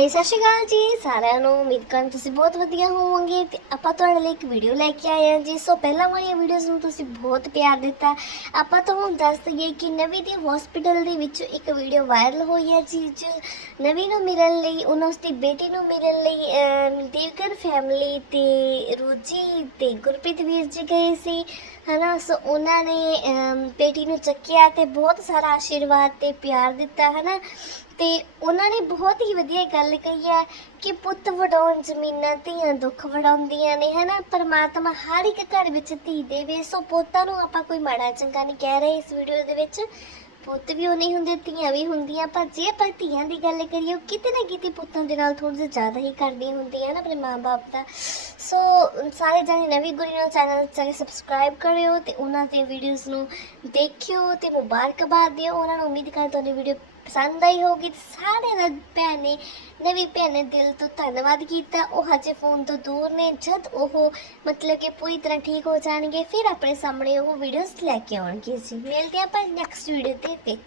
High ਸਤਿ ਸ਼੍ਰੀ ਅਕਾਲ ਜੀ। ਸਾਰਿਆਂ ਨੂੰ ਉਮੀਦ ਕਰਨ ਤੁਸੀਂ ਬਹੁਤ ਵਧੀਆ ਹੋਵੋਗੇ ਤੇ ਆਪਾਂ ਤੁਹਾਡੇ ਲਈ ਇੱਕ ਵੀਡੀਓ ਲੈ ਕੇ ਆਏ ਹਾਂ। ਜੀ ਸੋ ਪਹਿਲਾਂ ਵਾਲੀਆਂ ਵੀਡੀਓਜ਼ ਨੂੰ ਤੁਸੀਂ ਬਹੁਤ ਪਿਆਰ ਦਿੱਤਾ। ਆਪਾਂ ਤੁਹਾਨੂੰ ਦੱਸ ਦਈਏ ਕਿ ਨਵੀਂ ਦੇ ਹਸਪੀਟਲ ਦੇ ਵਿੱਚ ਇੱਕ ਵੀਡੀਓ ਵਾਇਰਲ ਹੋਈ ਹੈ ਜੀ ਜੋ ਨਵੀਂ ਨੂੰ ਮਿਲਣ ਲਈ, ਉਹਨਾਂ ਉਸਦੀ ਬੇਟੀ ਨੂੰ ਮਿਲਣ ਲਈ ਦੇਵਕਰ ਫੈਮਿਲੀ ਤੇ ਰੋਜੀ ਤੇ ਗੁਰਪ੍ਰੀਤ ਵੀਰ ਜੀ ਗਏ ਸੀ। ਬਸ ਉਹਨਾਂ ਨੇ ਬੇਟੀ ਨੂੰ ਚੱਕਿਆ ਤੇ ਬਹੁਤ ਸਾਰਾ ਆਸ਼ੀਰਵਾਦ ਤੇ ਪਿਆਰ ਦਿੱਤਾ, ਹਨਾ? ਤੇ ਉਹਨਾਂ ਨੇ ਬਹੁਤ ਹੀ ਵਧੀਆ ਗੱਲ ਕਹੀ ਹੈ ਕਿ ਪੁੱਤ ਵਡਾਉਣ ਜ਼ਮੀਨਾਂ ਧੀਆਂ ਦੁੱਖ ਵਡਾਉਂਦੀਆਂ ਨੇ, ਹਨਾ? ਪਰਮਾਤਮਾ ਹਰ ਇੱਕ ਘਰ ਵਿੱਚ ਧੀ ਦੇਵੇ, ਸੋ ਪੁੱਤਾਂ ਨੂੰ ਆਪਾਂ ਕੋਈ ਮਾੜਾ ਚੰਗਾ ਨਹੀਂ ਕਹਿ ਰਹੇ ਇਸ ਵੀਡੀਓ ਦੇ ਵਿੱਚ। ਪੁੱਤ ਵੀ ਉਹ ਨਹੀਂ ਹੁੰਦੇ, ਧੀਆਂ ਵੀ ਹੁੰਦੀਆਂ, ਪਰ ਜੇ ਆਪਾਂ ਧੀਆਂ ਦੀ ਗੱਲ ਕਰੀਏ, ਉਹ ਕਿਤੇ ਨਾ ਕਿਤੇ ਪੁੱਤਾਂ ਦੇ ਨਾਲ ਥੋੜੀ ਜਿਹੀ ਜ਼ਿਆਦਾ ਹੀ ਕਰਦੀਆਂ ਹੁੰਦੀਆਂ ਨਾ ਆਪਣੇ ਮਾਂ-ਬਾਪ ਦਾ। ਸੋ, ਸਾਰੇ ਜਣੇ ਨਵੀਂ ਗੁਰੀ ਨੂੰ ਚੈਨਲ ਚਾਹੇ ਸਬਸਕ੍ਰਾਈਬ ਕਰਿਓ ਤੇ ਉਹਨਾਂ ਦੀਆਂ ਵੀਡੀਓਜ਼ ਨੂੰ ਦੇਖਿਓ ਤੇ ਮੁਬਾਰਕਬਾਦ ਦਿਓ। ਉਹਨਾਂ ਨੂੰ ਉਮੀਦ ਕਰਦਾ ਤੁਹਾਨੂੰ ਵੀਡੀਓ ਪਸੰਦ ਆਈ ਹੋਗੀ ਤੇ ਸਾਰਿਆਂ ਦਾ ਭੈਣ ਨੇ ਨਵੀਂ ਭੈਣ ਨੇ ਦਿਲ ਤੋਂ ਧੰਨਵਾਦ ਕੀਤਾ। ਉਹ ਹਜੇ ਫੋਨ ਤੋਂ ਦੂਰ ਨੇ, ਜਦ ਉਹ ਮਤਲਬ ਕਿ ਪੂਰੀ ਤਰ੍ਹਾਂ ਠੀਕ ਹੋ ਜਾਣਗੇ, ਫਿਰ ਆਪਣੇ ਸਾਹਮਣੇ ਉਹ ਵੀਡੀਓਜ਼ ਲੈ ਕੇ ਆਉਣਗੇ ਜੀ। ਮਿਲਦੇ ਹਾਂ ਆਪਾਂ ਨੈਕਸਟ ਵੀਡੀਓ 'ਤੇ। ਵਿੱਚ